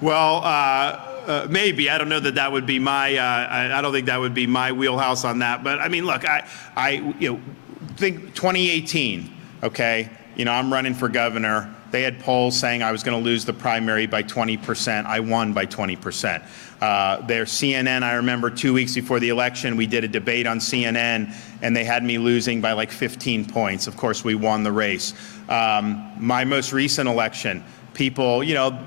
Well, maybe. I don't know that that would be my. I don't think that would be my wheelhouse on that. But I mean, look, I think 2018. Okay, I'm running for governor. They had polls saying I was going to lose the primary by 20%. I won by 20%. Their CNN, I remember 2 weeks before the election, we did a debate on CNN, and they had me losing by like 15 points. Of course, we won the race. My most recent election, people,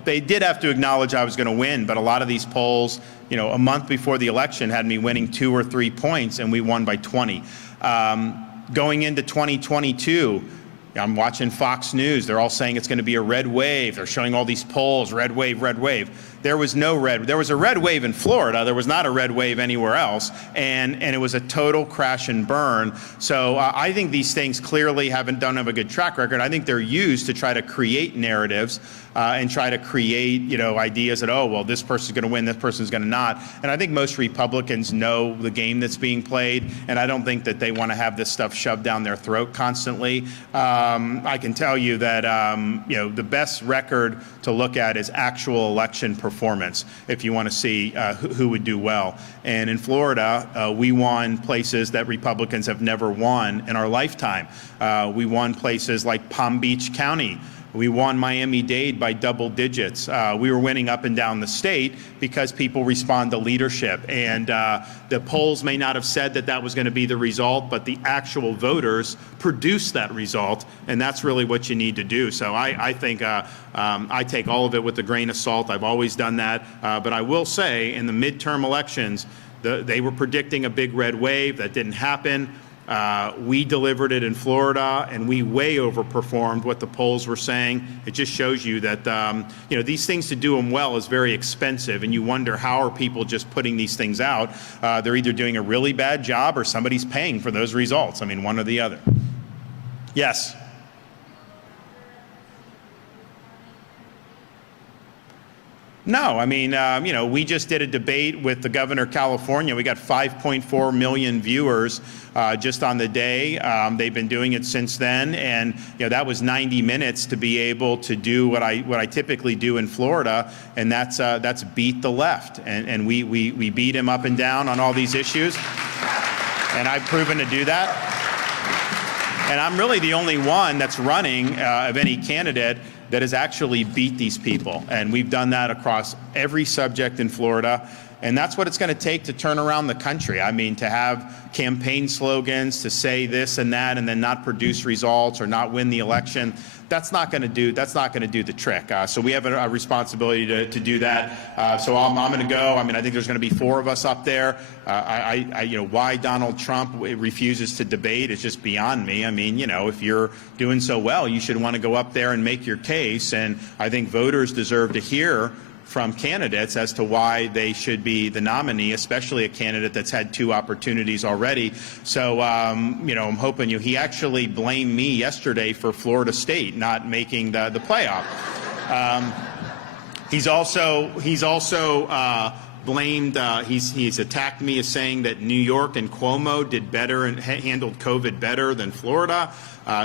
they did have to acknowledge I was going to win, but a lot of these polls, a month before the election had me winning 2 or 3 points, and we won by 20. Going into 2022, I'm watching Fox News. They're all saying it's going to be a red wave. They're showing all these polls, red wave, red wave. There was no red. There was a red wave in Florida. There was not a red wave anywhere else, and it was a total crash and burn. So I think these things clearly don't have a good track record. I think they're used to try to create narratives and try to create, ideas that, oh, well, this person's going to win, this person's going to not. And I think most Republicans know the game that's being played, and I don't think that they want to have this stuff shoved down their throat constantly. I can tell you that, the best record to look at is actual election performance if you want to see who would do well. And in Florida, we won places that Republicans have never won in our lifetime. We won places like Palm Beach County. We won Miami-Dade by double digits. We were winning up and down the state because people respond to leadership. And the polls may not have said that that was going to be the result, but the actual voters produced that result, and that's really what you need to do. So I think I take all of it with a grain of salt. I've always done that. But I will say, in the midterm elections, they were predicting a big red wave. That didn't happen. We delivered it in Florida, and we way overperformed what the polls were saying. It just shows you that these things, to do them well, is very expensive, and you wonder, how are people just putting these things out? They're either doing a really bad job or somebody's paying for those results. I mean, one or the other. Yes. No, I mean, we just did a debate with the governor of California. We got 5.4 million viewers just on the day. They've been doing it since then, and that was 90 minutes to be able to do what I typically do in Florida, and that's beat the left, and we beat him up and down on all these issues, and I've proven to do that. And I'm really the only one that's running of any candidate that has actually beat these people. And we've done that across every subject in Florida. And that's what it's going to take to turn around the country. I mean, to have campaign slogans, to say this and that, and then not produce results or not win the election, that's not going to do the trick. So we have a responsibility to do that. So I'm going to go. I mean, I think there's going to be 4 of us up there. Why Donald Trump refuses to debate is just beyond me. I mean, if you're doing so well, you should want to go up there and make your case. And I think voters deserve to hear from candidates as to why they should be the nominee, especially a candidate that's had 2 opportunities already. So, I'm hoping he actually blamed me yesterday for Florida State not making the playoff. He's also blamed, he's attacked me as saying that New York and Cuomo did better and handled COVID better than Florida.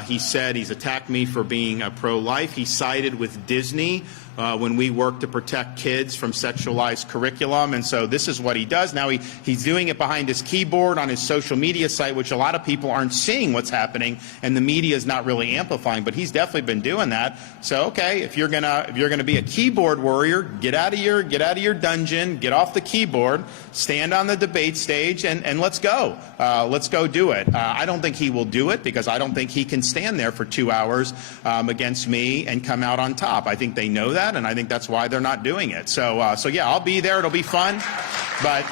He said he's attacked me for being pro-life. He sided with Disney when we work to protect kids from sexualized curriculum. And so this is what he does. Now he's doing it behind his keyboard on his social media site, which a lot of people aren't seeing what's happening, and the media is not really amplifying, but he's definitely been doing that. So, okay, if you're gonna be a keyboard warrior, get out of your dungeon, get off the keyboard, stand on the debate stage, and let's go. Let's go do it. I don't think he will do it, because I don't think he can stand there for 2 hours against me and come out on top. I think they know that, and I think that's why they're not doing it. So yeah, I'll be there. It'll be fun. But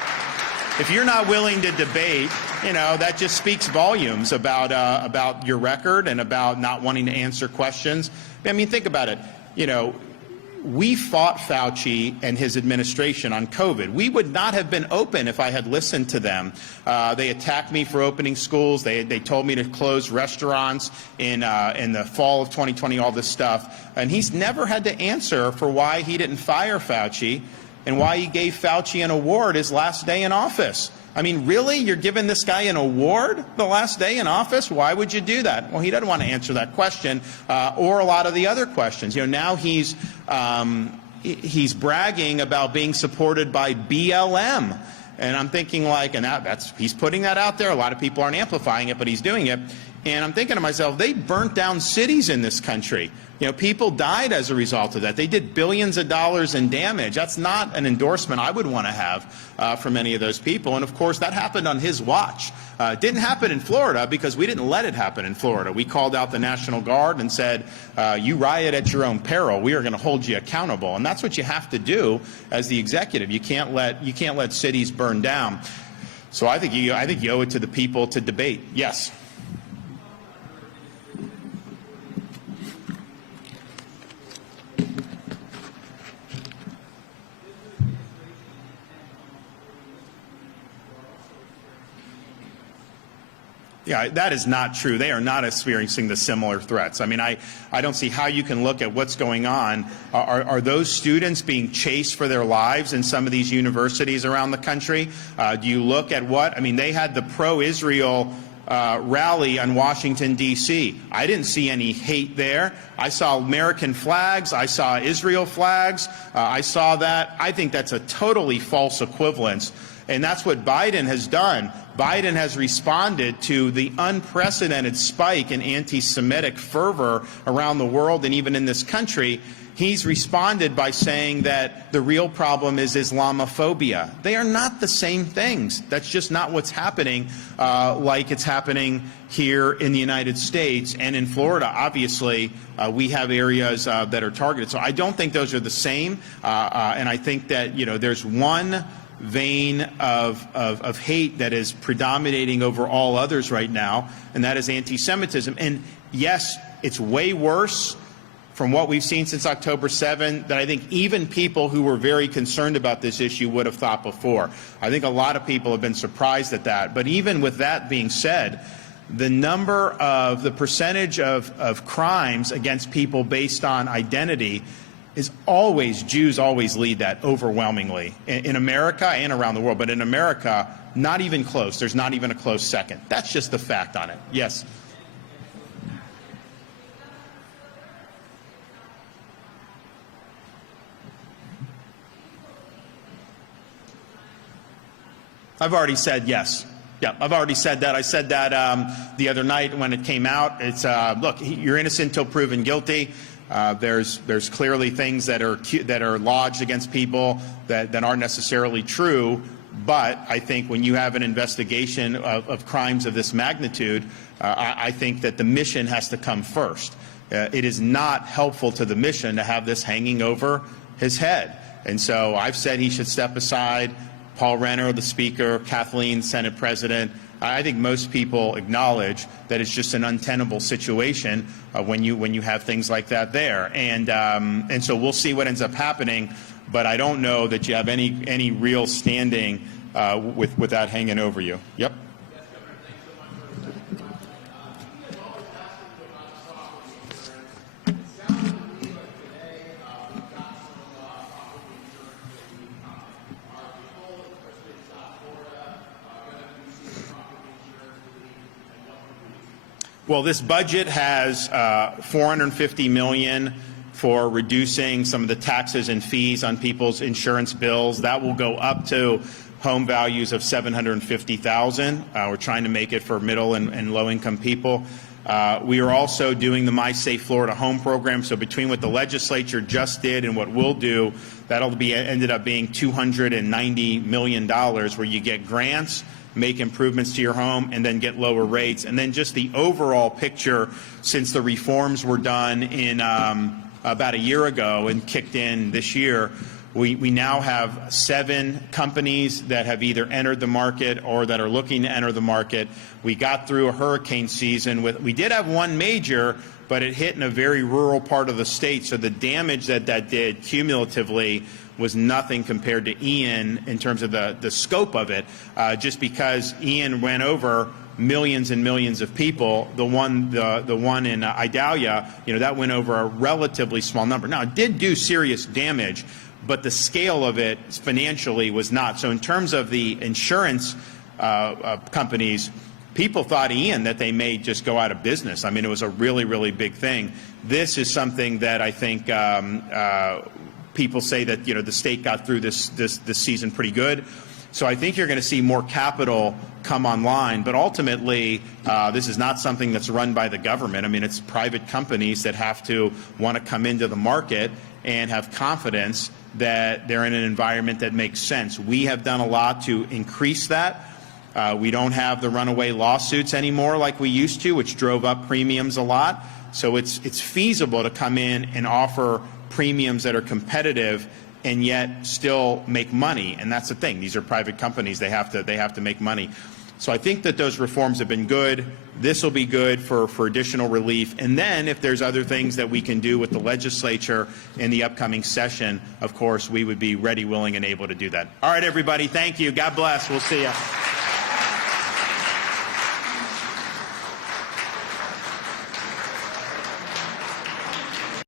if you're not willing to debate, that just speaks volumes about your record and about not wanting to answer questions. I mean, think about it. We fought Fauci and his administration on COVID. We would not have been open if I had listened to them. They attacked me for opening schools. They told me to close restaurants in the fall of 2020, all this stuff. And he's never had to answer for why he didn't fire Fauci and why he gave Fauci an award his last day in office. I mean, really? You're giving this guy an award the last day in office? Why would you do that? Well, he doesn't want to answer that question or a lot of the other questions. You know, now he's bragging about being supported by BLM. And I'm thinking like, and he's putting that out there. A lot of people aren't amplifying it, but he's doing it. And I'm thinking to myself, they burnt down cities in this country. You know, people died as a result of that. They did billions of dollars in damage. That's not an endorsement I would want to have from any of those people. And of course, that happened on his watch. It didn't happen in Florida because we didn't let it happen in Florida. We called out the National Guard and said, you riot at your own peril. We are going to hold you accountable. And that's what you have to do as the executive. You can't let cities burn down. So I think you owe it to the people to debate. Yes. Yeah, that is not true. They are not experiencing the similar threats. I mean, I don't see how you can look at what's going on. Are those students being chased for their lives in some of these universities around the country? Do you look at what? I mean, they had the pro-Israel rally on Washington, D.C. I didn't see any hate there. I saw American flags. I saw Israel flags. I saw that. I think that's a totally false equivalence. And that's what Biden has done. Biden has responded to the unprecedented spike in anti-Semitic fervor around the world and even in this country. He's responded by saying that the real problem is Islamophobia. They are not the same things. That's just not what's happening like it's happening here in the United States. And in Florida, obviously, we have areas that are targeted. So I don't think those are the same. And I think that, you know, there's one vein of hate that is predominating over all others right now, and that is anti-Semitism. And yes, it's way worse from what we've seen since October 7 than I think even people who were very concerned about this issue would have thought before. I think a lot of people have been surprised at that. But even with that being said, the percentage of crimes against people based on identity is always, Jews always lead that overwhelmingly in America and around the world. But in America, not even close. There's not even a close second. That's just the fact on it. Yes. I've already said yes. Yeah, I've already said that. I said that the other night when it came out. It's look, you're innocent until proven guilty. There's clearly things that are lodged against people that aren't necessarily true. But I think when you have an investigation of crimes of this magnitude, I think that the mission has to come first. It is not helpful to the mission to have this hanging over his head. And so I've said he should step aside. Paul Renner, the Speaker, Kathleen, Senate President. I think most people acknowledge that it's just an untenable situation when you have things like that there, and so we'll see what ends up happening. But I don't know that you have any real standing with that hanging over you. Yep. Well, this budget has $450 million for reducing some of the taxes and fees on people's insurance bills. That will go up to home values of $750,000. We're trying to make it for middle and low-income people. We are also doing the My Safe Florida Home program. So between what the legislature just did and what we'll do, that'll ended up being $290 million, where you get grants, make improvements to your home, and then get lower rates. And then just the overall picture since the reforms were done in about a year ago and kicked in this year, we now have 7 companies that have either entered the market or that are looking to enter the market. We got through a hurricane season we did have one major, but it hit in a very rural part of the state. So the damage that did cumulatively was nothing compared to Ian in terms of the scope of it, just because Ian went over millions and millions of people. The one in Idalia, that went over a relatively small number. Now, it did do serious damage, but the scale of it financially was not. So in terms of the insurance companies, people thought, Ian, that they may just go out of business. I mean, it was a really, really big thing. This is something that I think people say that, you know, the state got through this season pretty good. So I think you're going to see more capital come online. But ultimately, this is not something that's run by the government. I mean, it's private companies that have to want to come into the market and have confidence that they're in an environment that makes sense. We have done a lot to increase that. We don't have the runaway lawsuits anymore like we used to, which drove up premiums a lot. So it's feasible to come in and offer premiums that are competitive and yet still make money. And that's the thing. These are private companies. They have to make money. So I think that those reforms have been good. This will be good for additional relief. And then if there's other things that we can do with the legislature in the upcoming session, of course, we would be ready, willing, and able to do that. All right, everybody. Thank you. God bless. We'll see you.